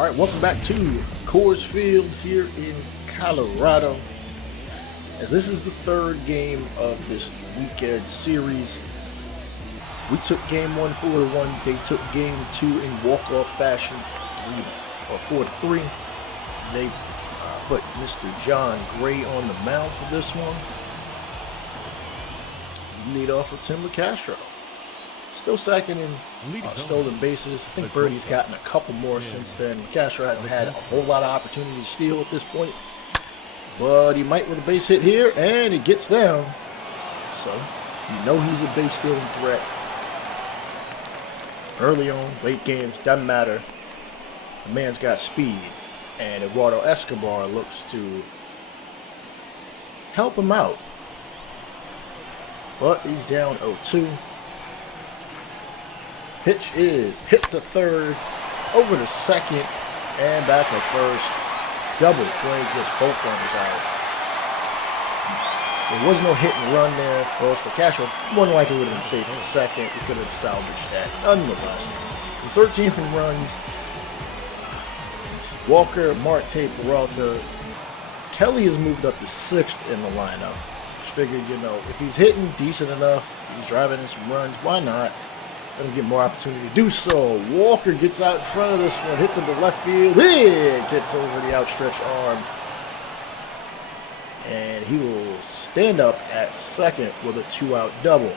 All right, welcome back to Coors Field here in Colorado. As this is the third game of this weekend series, we took game 1 4-1. They took game 2 in walk-off fashion, 4-3. They put Mr. John Gray on the mound for this one. Lead off with Tim Castro. Still second in stolen bases. I think Birdie's gotten a couple more since then. Castro hasn't had a whole lot of opportunity to steal at this point. But he might with a base hit here, and it gets down. So, you know he's a base stealing threat. Early on, late games, doesn't matter. The man's got speed. And Eduardo Escobar looks to help him out. But he's down 0-2. Pitch is hit to third, over to second, and back to first. Double play gets both runners out. There was no hit and run there for Castro. More than likely would have been safe in second. We could have salvaged that nonetheless. From 13th in runs, Walker, Marte, Peralta. Kelly has moved up to 6th in the lineup. Just figured, if he's hitting decent enough, he's driving in some runs, why not? Let him get more opportunity to do so. Walker gets out in front of this one, hits into left field. It gets over the outstretched arm. And he will stand up at second with a 2-out double.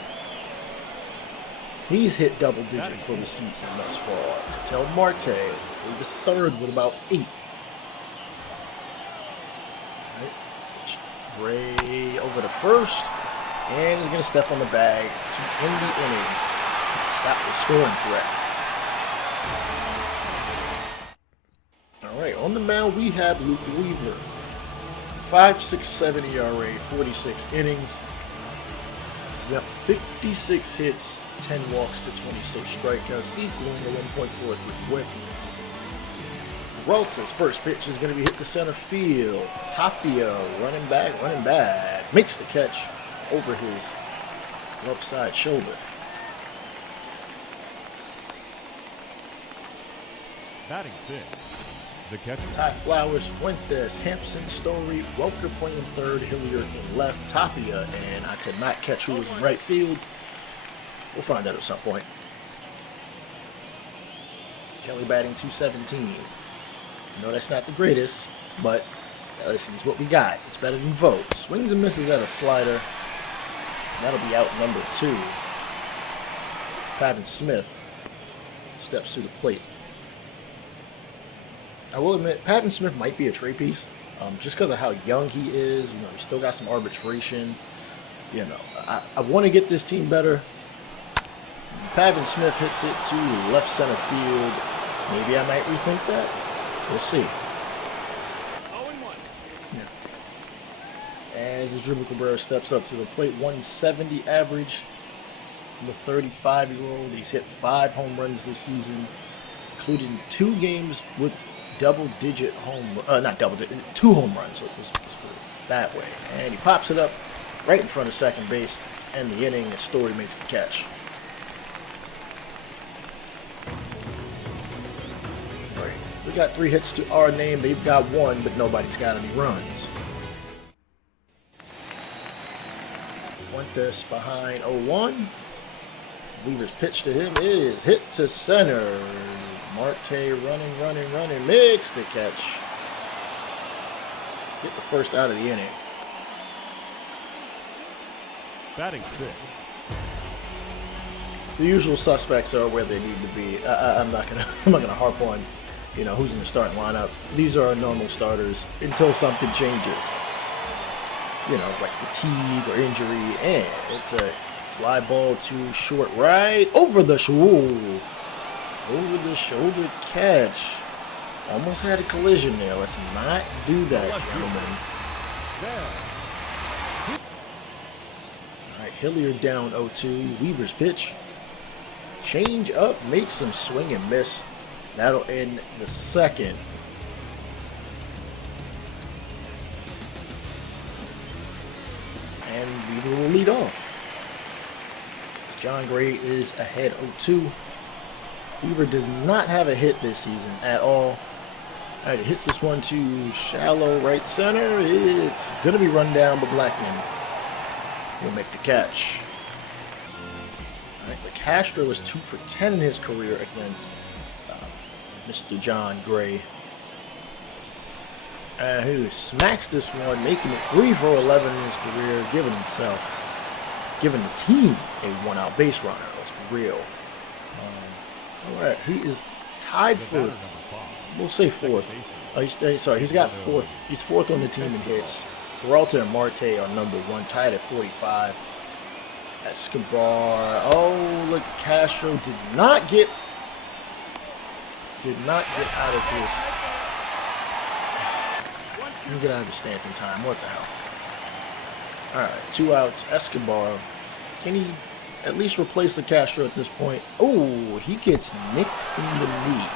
He's hit double digit for the season thus far. Ketel Marte is third with about 8. Gray over to first. And he's going to step on the bag to end the inning. Stop the scoring threat. Alright, on the mound we have Luke Weaver. 5.67 ERA, 46 innings. We got 56 hits, 10 walks to 26 strikeouts, equaling the 1.43 whip. Peralta's first pitch is going to be hit to center field. Tapia running back, makes the catch over his left side shoulder. Batting 6, the catcher. Ty Flowers, Fuentes, Hampson, Story, Welker playing third, Hilliard in left, Tapia, and I could not catch who was in right field. We'll find out at some point. Kelly batting 217. No, that's not the greatest, but listen, it's what we got. It's better than vote. Swings and misses at a slider. That'll be out number 2. Pavin Smith steps to the plate. I will admit, Pavin Smith might be a trade piece, just because of how young he is. He's still got some arbitration. I want to get this team better. Pavin Smith hits it to left center field. Maybe I might rethink that. We'll see. 0-1. Yeah. As Asdrubal Cabrera steps up to the plate, 170 average. The 35-year-old, he's hit 5 home runs this season, including 2 games with double-digit not double-digit, 2 home runs. Let's put it that way. And he pops it up right in front of second base to end the inning. And Story makes the catch. Right. We got 3 hits to our name. They've got 1, but nobody's got any runs. Fuentes behind 0-1. Weaver's pitch to him is hit to center. Marte running, makes the catch. Get the first out of the inning. Batting 6. The usual suspects are where they need to be. I'm not gonna harp on, who's in the starting lineup. These are our normal starters until something changes. Like fatigue or injury, and it's a fly ball to short right over the shoulder. Over the shoulder catch. Almost had a collision there. Let's not do that, gentlemen. Alright, Hilliard down 0-2. Weaver's pitch. Change up, makes him swing and miss. That'll end the second. And Weaver will lead off. John Gray is ahead 0-2. Weaver does not have a hit this season at all. All right, it hits this one to shallow right center. It's going to be run down, but Blackman will make the catch. All right, but Castro is 2 for 10 in his career against Mr. John Gray. Who smacks this one, making it 3 for 11 in his career, giving the team a 1-out base runner. Let's be real. All right, he is tied for, we'll say 4th. He's got 4th. He's 4th on the team in hits. Peralta and Marte are number 1, tied at 45. Escobar. Oh, look, Castro did not get out of his. Didn't get out of his stance in time. What the hell? All right, 2 outs. Escobar. Can he at least replace the Castro at this point? Oh, he gets nicked in the knee.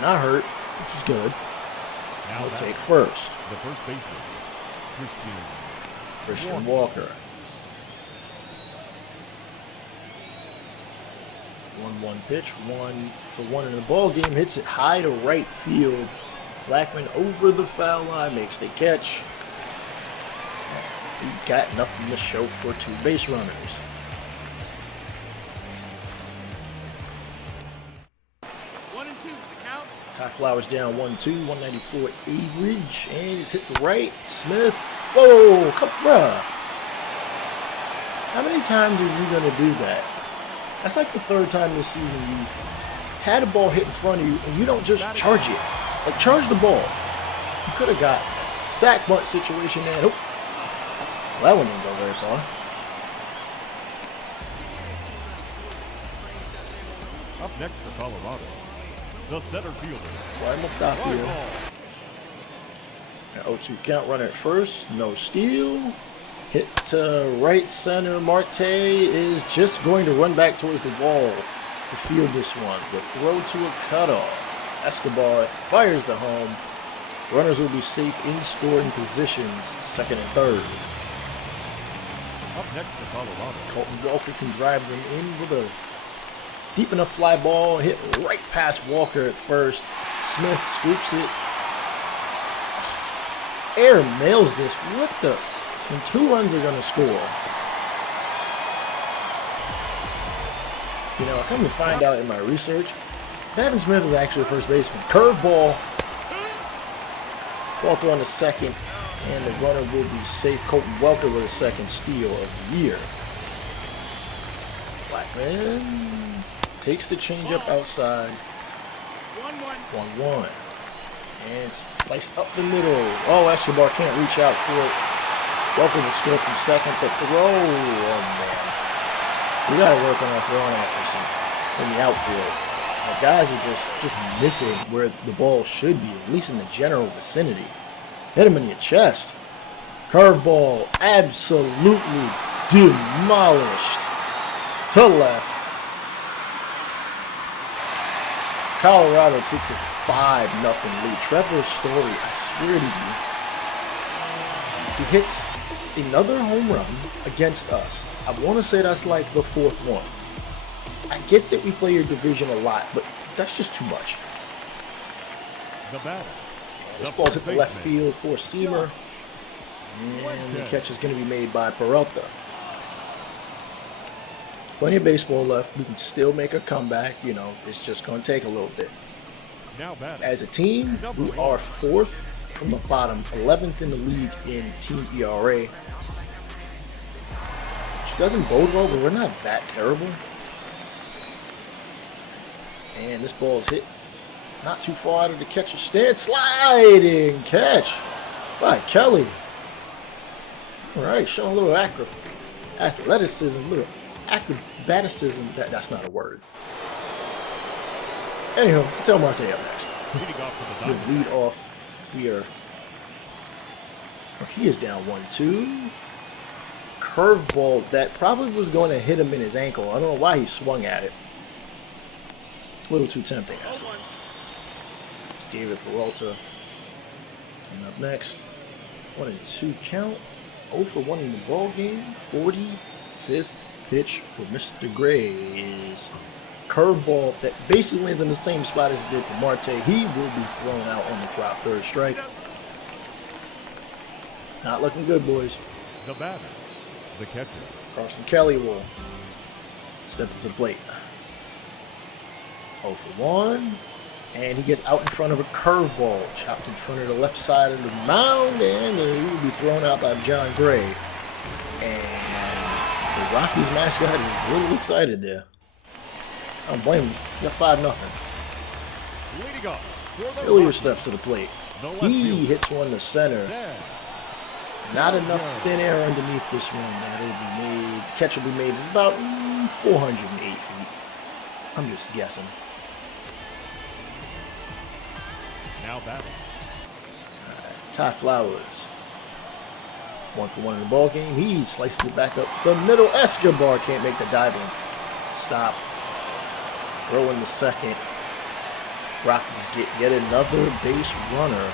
Not hurt, which is good. Now We'll take first. The first baseman, Christian Walker. 1-1 pitch, 1 for 1 in the ball game. Hits it high to right field. Blackman over the foul line, makes the catch. He got nothing to show for 2 base runners. Ty Flowers down 1-2, 194 average, and it's hit the right. Smith, whoa, come bruh. How many times are you gonna do that? That's like the 3rd time this season you've had a ball hit in front of you and you don't just charge it. Like, charge the ball. You could have got sack bunt situation there. Oh, well, that one didn't go very far. Up next for Colorado, the center fielder. Right up top here. 0-2 count, runner at first. No steal. Hit to right center. Marte is just going to run back towards the wall to field this one. The throw to a cutoff. Escobar fires the home. Runners will be safe in scoring positions, 2nd and 3rd. Up next for Colorado, Colton Walker can drive them in with a deep enough fly ball. Hit right past Walker at first. Smith scoops it. Air mails this. What the? And 2 runs are going to score. You know, I come to find out in my research, Pavin Smith is actually a first baseman. Curveball. Walker on the 2nd, and the runner will be safe. Colton Welker with a 2nd steal of the year. Blackman takes the changeup outside. 1-1. And it's sliced up the middle. Oh, Escobar can't reach out for it. Welker will score from 2nd. The throw. Oh, man. We got to work on our throwing accuracy in the outfield. Our guys are just missing where the ball should be, at least in the general vicinity. Hit him in your chest. Curveball absolutely demolished to left. Colorado takes a 5-0 lead. Trevor Story, I swear to you, he hits another home run against us. I want to say that's like the 4th one. I get that we play your division a lot, but that's just too much. the batter. This ball's hit the left field for Seamer. And the catch is going to be made by Peralta. Plenty of baseball left. We can still make a comeback. You know, it's just going to take a little bit. As a team, we are 4th from the bottom, 11th in the league in team ERA. Which doesn't bode well, but we're not that terrible. And this ball is hit not too far out of the catcher's stance. Sliding catch by Kelly. All right, showing a little athleticism, a little acrobaticism. That's not a word. Anyhow, tell Marte up next. We'll lead off. He is down 1-2. Curveball that probably was going to hit him in his ankle. I don't know why he swung at it. A little too tempting, I see. It's David Peralta. And up next, 1-2 count. 0 for 1 in the ball game. 45th pitch for Mr. Gray is curveball that basically lands in the same spot as it did for Marte. He will be thrown out on the drop. Third strike. Not looking good, boys. The batter, the catcher. Carson Kelly will step up to the plate. 0 for 1. And he gets out in front of a curveball. Chopped in front of the left side of the mound. And he will be thrown out by John Gray. And the Rockies mascot is a little excited there. I don't blame him. He got 5-0. Leading off. Hillier steps to the plate. He hits one to center. Not enough thin air underneath this one. That'll be made. Catch will be made about 408 feet. I'm just guessing. Now batting. Ty Flowers. 1 for 1 in the ball game. He slices it back up the middle. Escobar can't make the diving stop. Throw in the second. Rockies get yet another base runner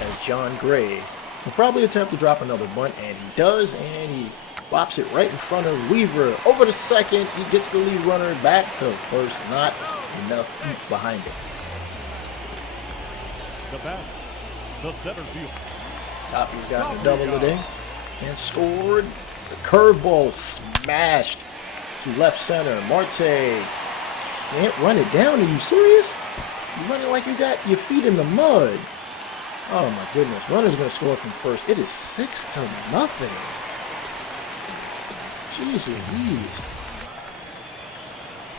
as John Gray will probably attempt to drop another bunt, and he does, and he bops it right in front of Weaver. Over to second, he gets the lead runner back to first. Not enough oomph behind it. The batter, the center field. Toppy's gotten a double today and scored. The curveball smashed to left center. Marte can't run it down. Are you serious? You running like you got your feet in the mud. Oh my goodness. Runner's going to score from first. It is 6-0. Jeez Louise.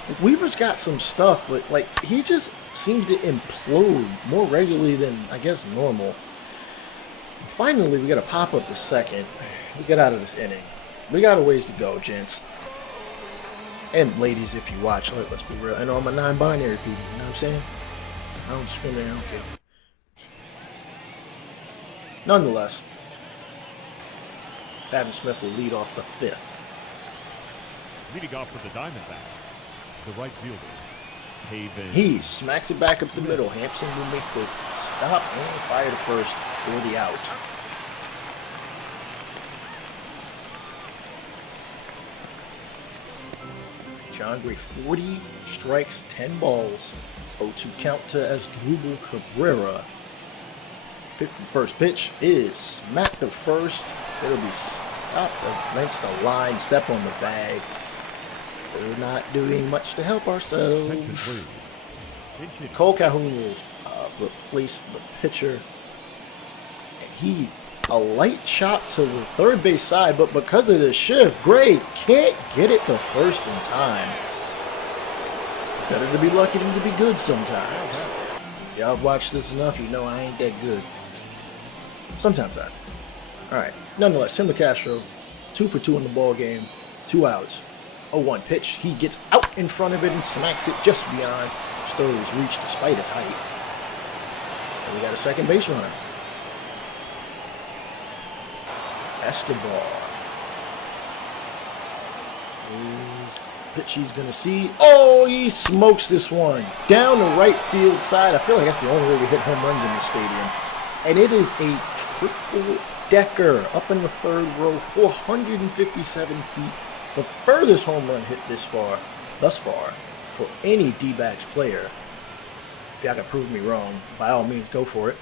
Like, Weaver's got some stuff, but like he just seems to implode more regularly than I guess normal. Finally, we got to pop up the second. We get out of this inning. We got a ways to go, gents. And ladies, if you watch, let's be real. I know I'm a non-binary people, you know what I'm saying? I don't discriminate, I don't care. Nonetheless, Davin Smith will lead off the fifth. Leading off for the Diamondbacks, the right fielder, Haven. He smacks it back up the middle. Hampson will make the stop and fire to first for the out. John Gray, 40 strikes, 10 balls. 0-2 count to Asdrubal Cabrera. Pick the first pitch is smacked to first. It'll be stopped against the line. Step on the bag. We're not doing much to help ourselves. Cole Calhoun will replace the pitcher. And a light chop to the third base side, but because of the shift, Gray can't get it to first in time. Better to be lucky than to be good sometimes. If y'all watched this enough, you know I ain't that good. Sometimes I. Alright, nonetheless, Tim Castro, 2 for 2 in the ball game, 2 outs. 0-1 pitch. He gets out in front of it and smacks it just beyond Story's reach despite his height. And we got a second base runner. Escobar. His pitch he's going to see. Oh, he smokes this one down the right field side. I feel like that's the only way we hit home runs in this stadium. And it is a triple-decker up in the third row, 457 feet. The furthest home run hit thus far, for any D-backs player. If y'all can prove me wrong, by all means, go for it.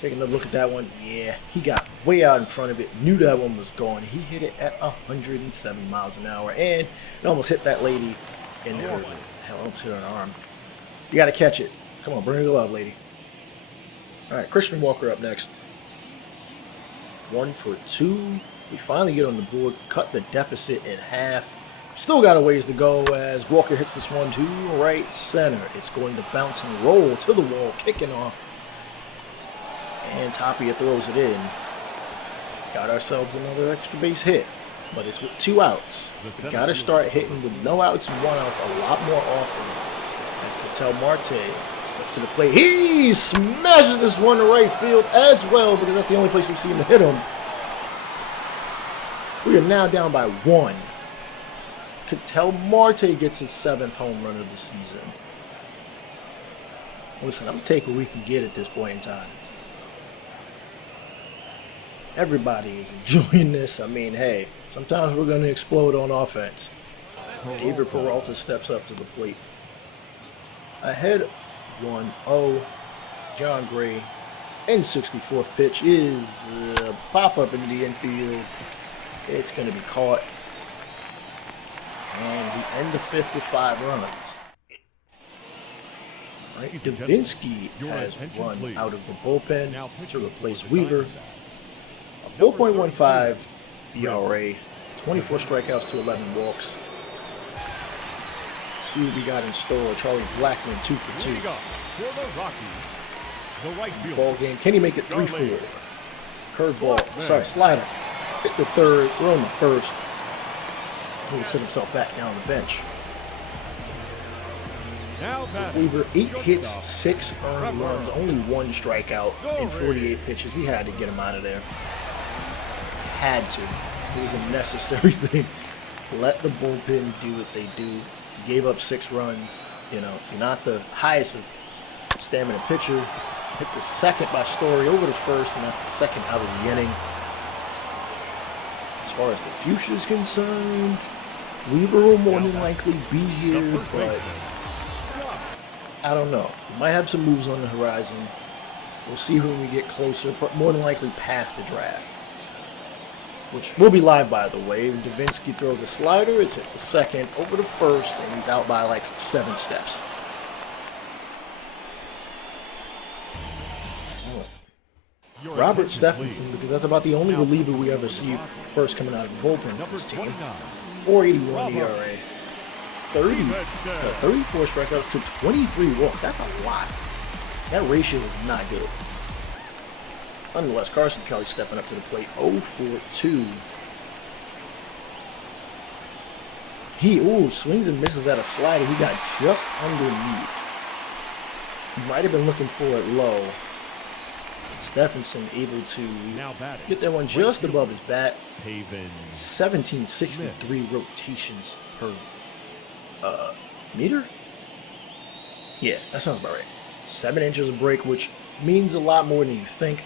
Take another look at that one. Yeah, he got way out in front of it. Knew that one was going. He hit it at 107 miles an hour. And it almost hit that lady in her. Hell, almost hit her arm. You got to catch it. Come on, bring it to love, lady. All right, Christian Walker up next. 1 for 2. We finally get on the board. Cut the deficit in half. Still got a ways to go as Walker hits this one to right center. It's going to bounce and roll to the wall, kicking off. And Tapia throws it in. Got ourselves another extra base hit, but it's with 2 outs. We got to start hitting with no outs and 1 out a lot more often. As Ketel Marte steps to the plate. He smashes this one to right field as well because that's the only place we've seen him hit him. We are now down by 1. Ketel Marte gets his 7th home run of the season. Listen, I'm going to take what we can get at this point in time. Everybody is enjoying this. I mean, hey, sometimes we're going to explode on offense. David Peralta steps up to the plate. Ahead 1-0. John Gray. And 64th pitch is a pop-up into the infield. It's going to be caught. And we end the fifth with 5 runs. Right, Davinsky has run out of the bullpen to replace Weaver. A 4.15 ERA, 24 strikeouts to 11 walks. Let's see what we got in store. Charlie Blackmon 2 for 2. Ball game. Can he make it 3-4? Curveball. Sorry, slider. Hit the third. We're on the first. He'll sit himself back down the bench. Weaver, 8 hits, 6 earned runs, only 1 strikeout in 48 pitches. We had to get him out of there. Had to. It was a necessary thing. Let the bullpen do what they do. You gave up 6 runs. You know, you're not the highest of stamina pitcher. Hit the second by Story over the first, and that's the second out of the inning. As far as the future is concerned, Weaver will more than likely be here, but I don't know. We might have some moves on the horizon. We'll see when we get closer, more than likely past the draft. Which will be live, by the way. Davinsky throws a slider. It's hit the second, over the first, and he's out by like 7 steps. Robert Stephenson, because that's about the only reliever we ever see first coming out of the bullpen for this team. 4.81 ERA. 34 strikeouts to 23 walks. That's a lot. That ratio is not good. Nonetheless, Carson Kelly stepping up to the plate. 0 for 2. He swings and misses at a slider. He got just underneath. He might have been looking for it low. Stephenson able to get that one just above his bat. 1763 rotations per meter? Yeah, that sounds about right. 7 inches of break, which means a lot more than you think.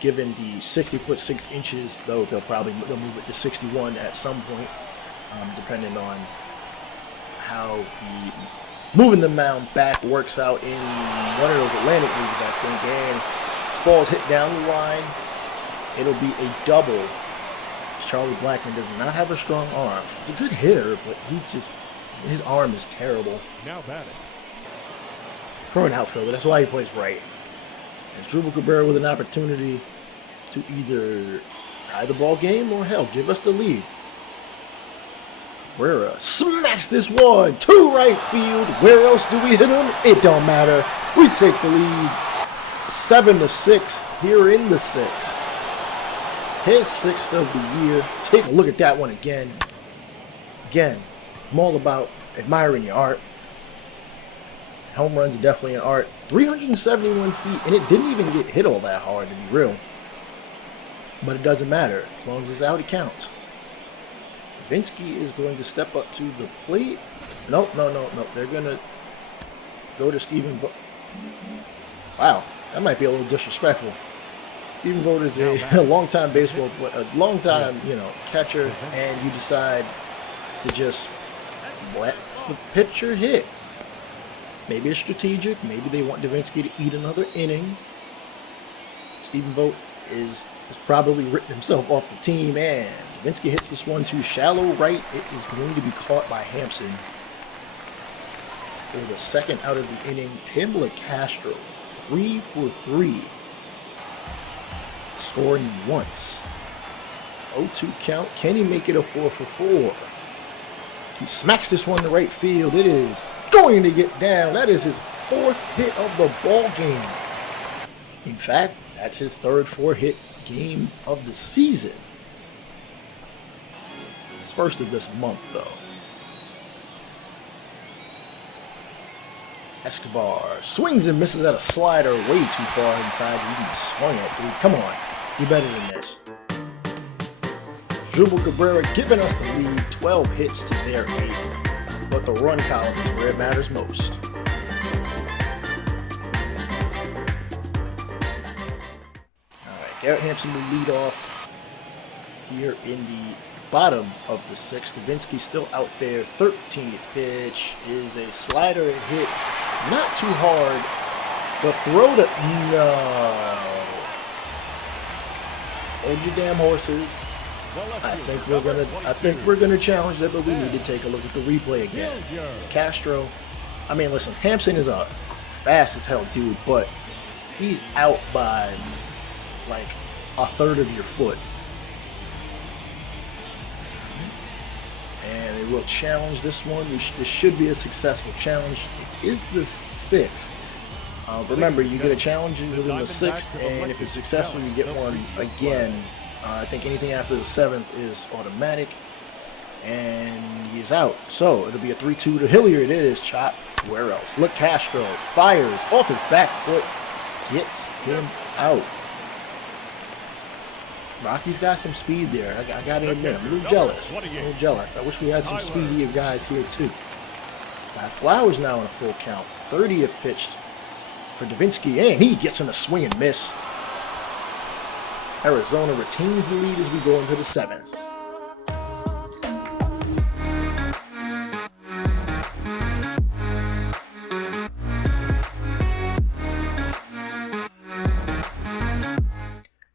Given the 60 foot 6 inches, though, they'll move it to 61 at some point, depending on how the moving the mound back works out in one of those Atlantic leagues, I think. And this ball's hit down the line. It'll be a double. Charlie Blackmon does not have a strong arm. He's a good hitter, but his arm is terrible. Now batting. For an outfielder, that's why he plays right. As Drupal Cabrera with an opportunity to either tie the ball game or hell, give us the lead. Cabrera smacks this one to right field. Where else do we hit him? It don't matter. We take the lead 7-6 here in the 6th. His 6th of the year. Take a look at that one again. Again, I'm all about admiring your art. Home runs are definitely an art. 371 feet, and it didn't even get hit all that hard, to be real. But it doesn't matter. As long as it's out, it counts. Davinsky is going to step up to the plate. Nope. They're going to go to Stephen Vogt. Wow, that might be a little disrespectful. Stephen Vogt is a long-time baseball player, a long-time, catcher, and you decide to just let the pitcher hit. Maybe it's strategic. Maybe they want Davinsky to eat another inning. Stephen Vogt has probably written himself off the team, and Davinsky hits this one to shallow right. It is going to be caught by Hampson. For the second out of the inning, Pamela Castro, 3 for 3. Scoring once. 0-2 count. Can he make it a 4 for 4? He smacks this one to right field. It is going to get down. That is his 4th hit of the ball game. In fact, that's his 3rd 4-hit game of the season. It's first of this month, though. Escobar swings and misses at a slider way too far inside. He swung at, dude. Come on. You better than this. Drupal Cabrera giving us the lead. 12 hits to their 8. But the run column is where it matters most. Alright, Garrett Hampson will lead off here in the bottom of the 6th. Davinsky still out there. 13th pitch is a slider and hit. Not too hard, but throw to... No. Hold your damn horses. I think we're gonna challenge that, but we need to take a look at the replay again. Castro, I mean, listen, Hampson is a fast as hell dude, but he's out by like a third of your foot. And they will challenge this one. This should be a successful challenge. It is the 6th. Remember, you get a challenge within the 6th, and if it's successful, you get one again. I think anything after the 7th is automatic, and he's out. So it'll be a 3-2 to Hilliard. It is chop. Where else? Look, Castro fires off his back foot, gets him out. Rocky's got some speed there. I gotta admit, I'm a little jealous. I wish we had some speedier guys here too. Got Flowers now in a full count. 30th pitch for Davinsky, and he gets him a swing and miss. Arizona retains the lead as we go into the 7th.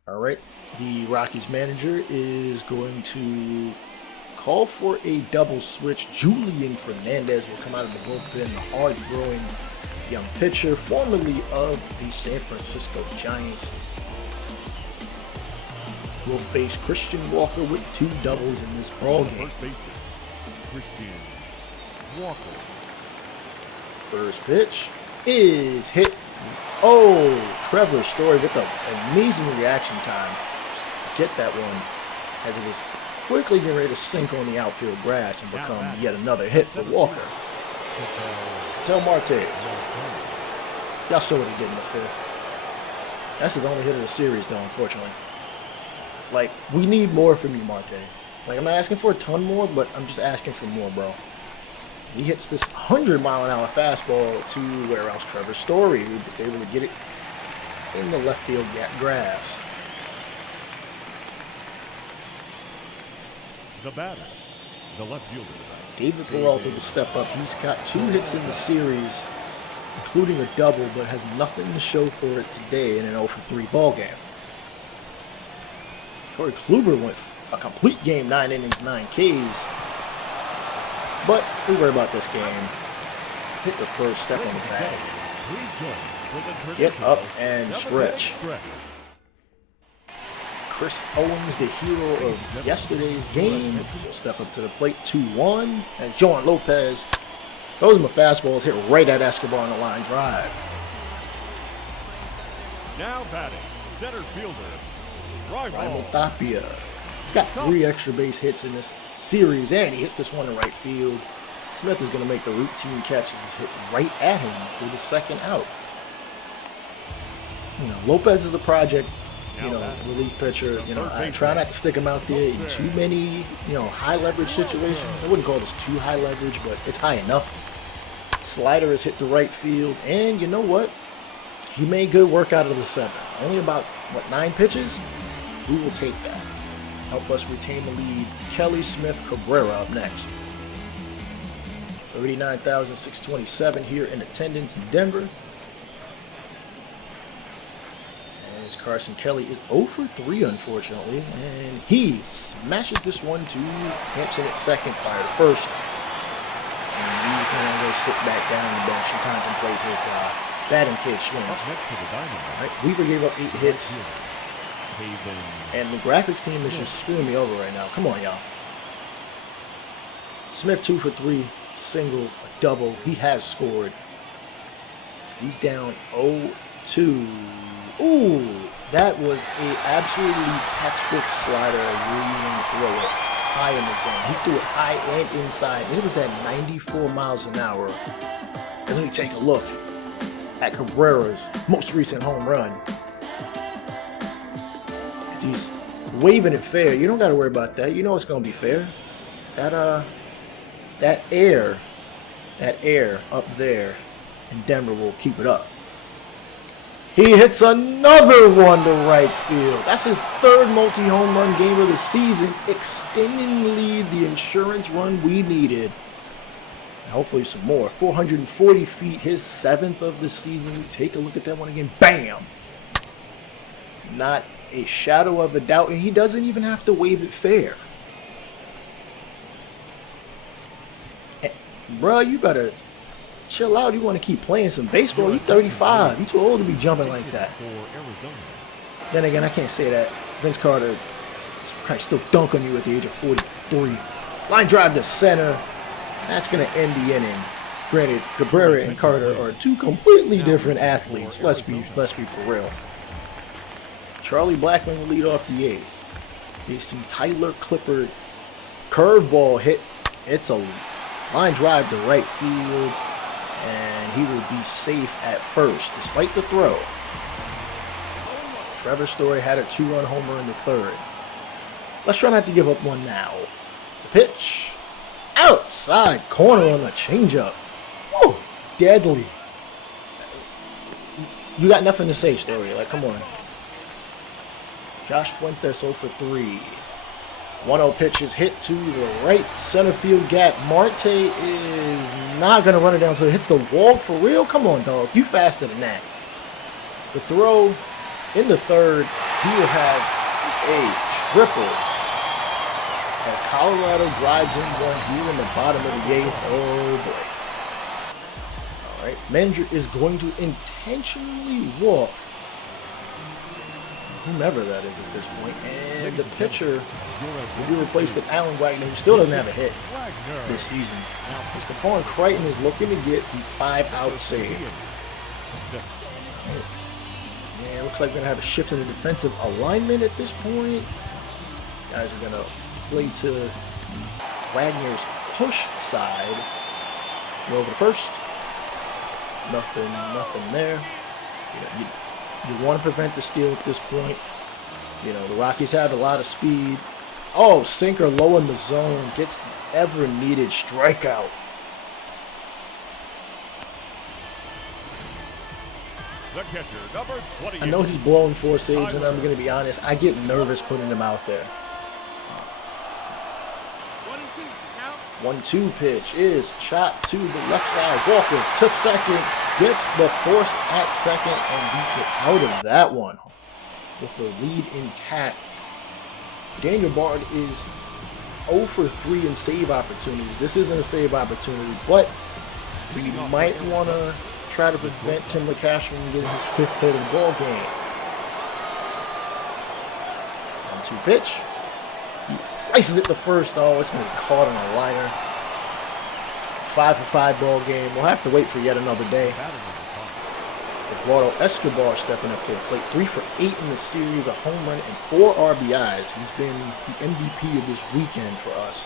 All right, the Rockies manager is going to call for a double switch. Julian Fernandez will come out of the bullpen, the hard-throwing young pitcher, formerly of the San Francisco Giants. Will face Christian Walker with 2 doubles in this ball game. First baseman, Christian Walker. First pitch is hit. Oh, Trevor Story with an amazing reaction time. Get that one as it was quickly getting ready to sink on the outfield grass and become yet another hit for Walker. Tell Marte. Y'all saw what he did in the 5th. That's his only hit of the series, though, unfortunately. Like, we need more from you, Marte. Like, I'm not asking for a ton more, but I'm just asking for more, bro. He hits this 100-mile-an-hour fastball to where else? Trevor Story, who is able to get it in the left field grass. The batter, the left fielder. David Peralta will step up. He's got 2 hits in the series, including a double, but has nothing to show for it today in an 0-for-3 ball game. Corey Kluber went a complete game, 9 innings, 9 Ks. But we worry about this game. Hit the first, step on the bag. Get up and stretch. Chris Owings, the hero of yesterday's game, will step up to the plate, 2-1. And John Lopez throws him a fastball, hit right at Escobar on the line drive. Now batting, center fielder, Raimel Tapia. He's got 3 extra base hits in this series, and he hits this one to right field. Smith is going to make the routine catch as it's hit right at him for the 2nd out. You know, Lopez is a project, you know, relief pitcher. You know, I try not to stick him out there in too many, you know, high leverage situations. I wouldn't call this too high leverage, but it's high enough. Slider has hit the right field, and you know what? He made good work out of the 7th. Only about, 9 pitches? We will take that. Help us retain the lead. Kelly Smith Cabrera up next. 39,627 here in attendance in Denver. As Carson Kelly is 0-for-3, unfortunately, and he smashes this one to Hampson at 2nd, fire to 1st. And he's going to go sit back down on the bench and contemplate his batting cage swings. Right, Weaver gave up 8 hits. And the graphics team is just screwing me over right now. Come on, y'all. Smith 2-for-3, single, a double. He has scored. He's down 0-2. Ooh, that was a absolutely textbook slider. Really want to throw it high in the zone. He threw it high and inside. It was at 94 miles an hour. As we take a look at Cabrera's most recent home run. As he's waving it fair. You don't got to worry about that. You know it's going to be fair. That air up there in Denver will keep it up. He hits another one to right field. That's his third multi-home run game of the season, extending the lead, the insurance run we needed. And hopefully some more. 440 feet, his 7th of the season. Take a look at that one again. Bam! Not a shadow of a doubt, and he doesn't even have to wave it fair. Bruh, you better chill out. You want to keep playing some baseball. You're 35. You're too old to be jumping like that. Then again, I can't say that. Vince Carter is probably still dunk on you at the age of 43. Line drive to center. That's going to end the inning. Granted, Cabrera and Carter are two completely different athletes. Let's be for real. Charlie Blackmon will lead off the 8th. Facing Tyler Clippard. Curveball hit. It's a line drive to right field. And he will be safe at first, despite the throw. Trevor Story had a 2-run homer in the 3rd. Let's try not to give up one now. The pitch. Outside corner on the changeup. Woo, deadly. You got nothing to say, Story. Like, come on. Josh Fuentes 0 for 3. 1-0 pitch is hit to the right center field gap. Marte is not going to run it down until it hits the wall. For real? Come on, dog. You faster than that. The throw in the 3rd. He will have a triple as Colorado drives in one here in the bottom of the 8th. Oh, boy. All right. Manager is going to intentionally walk whomever that is at this point. And the pitcher will be replaced with Alan Wagner, who still doesn't have a hit this season. And Stephon Crichton is looking to get the 5-out save. Yeah, it looks like we're going to have a shift in the defensive alignment at this point. Guys are going to play to Wagner's push side. Go over to first. Nothing there. You want to prevent the steal at this point. You know, the Rockies have a lot of speed. Oh, sinker low in the zone. Gets the ever-needed strikeout. The catcher, number 20. I know he's blowing 4 saves, and I'm going to be honest, I get nervous putting him out there. 1-2 pitch is shot to the left side. Walker to second. Gets the force at second and we get out of that one with the lead intact. Daniel Bard is 0 for 3 in save opportunities. This isn't a save opportunity, but we might want to try to prevent Tim LeCash from getting his 5th hit of the ball game. 1-2 pitch. He slices it to first. Oh, it's going to be caught on a liner. 5 for 5 ball game. We'll have to wait for yet another day. Eduardo Escobar stepping up to the plate. 3 for 8 in the series, a home run and 4 RBIs. He's been the MVP of this weekend for us.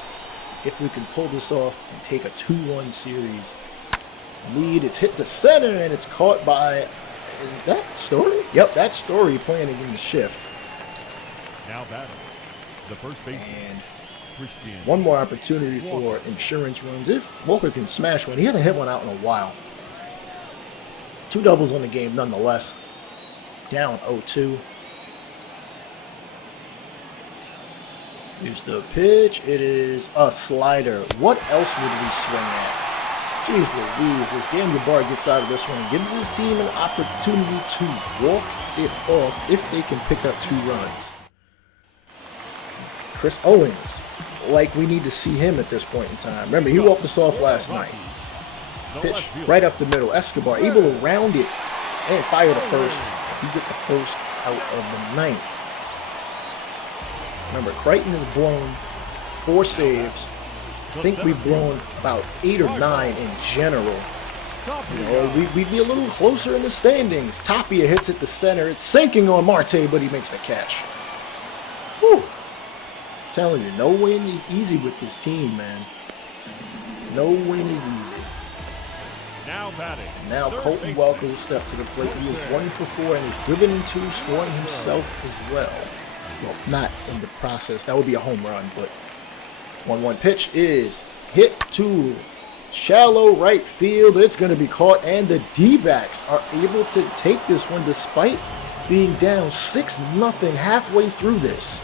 If we can pull this off and take a 2-1 series lead, it's hit to center and it's caught by, is that Story? Yep, that's Story playing in the shift. Now batting, the first baseman. And one more opportunity for insurance runs. If Walker can smash one, he hasn't hit one out in a while. 2 doubles on the game nonetheless. Down 0-2. Here's the pitch. It is a slider. What else would we swing at? Jeez Louise, as Daniel Bard gets out of this one, gives his team an opportunity to walk it off if they can pick up 2 runs. Chris Owings, like we need to see him at this point in time. Remember, he walked us off last night. Pitch right up the middle. Escobar able to round it and fire to first. He get the first out of the 9th. Remember, Crichton has blown 4 saves. I think we've blown about 8 or 9 in general. You know, we'd be a little closer in the standings. Tapia hits it to center. It's sinking on Marte, but he makes the catch. Whew. Telling you, no win is easy with this team, man. No win is easy. Now batting. Now Colton Welker will step to the plate. He is 1 for 4 and is driven in 2, scoring himself as well. Well, not in the process. That would be a home run, but 1-1 pitch is hit to Shallow right field. It's going to be caught, and the D-backs are able to take this one despite being down 6-0 halfway through this.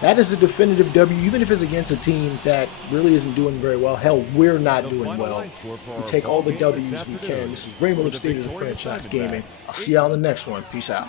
That is a definitive W, even if it's against a team that really isn't doing very well. Hell, we're not doing well. We take all the W's we can. This is Rainbow State of the Franchise Gaming. I'll see y'all on the next one. Peace out.